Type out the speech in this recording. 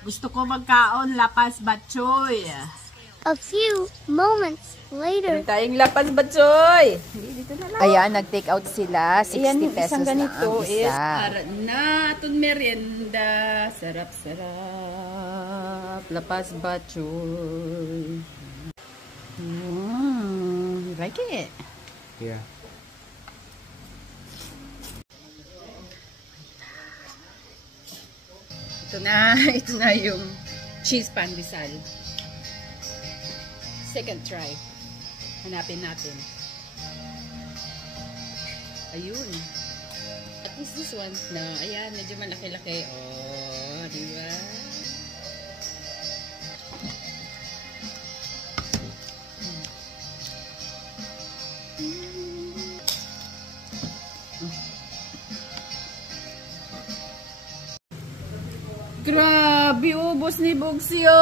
Gusto ko magkaon lapas batchoy. A few moments later. Tayong lapas batchoy. Dito na lang. Ayan, nag-take out sila. 60 Ayan, pesos isang ganito lang ang isa. para na itong merienda. Sarap-sarap. Lapas batchoy. You like it? Yeah. Ito na yung cheese pandesal. Second try. Hanapin natin. Ayun. At least this one, na, ayan, medyo malaki-laki. Oh, di ba? Grabe, ubos ni Bugsyo.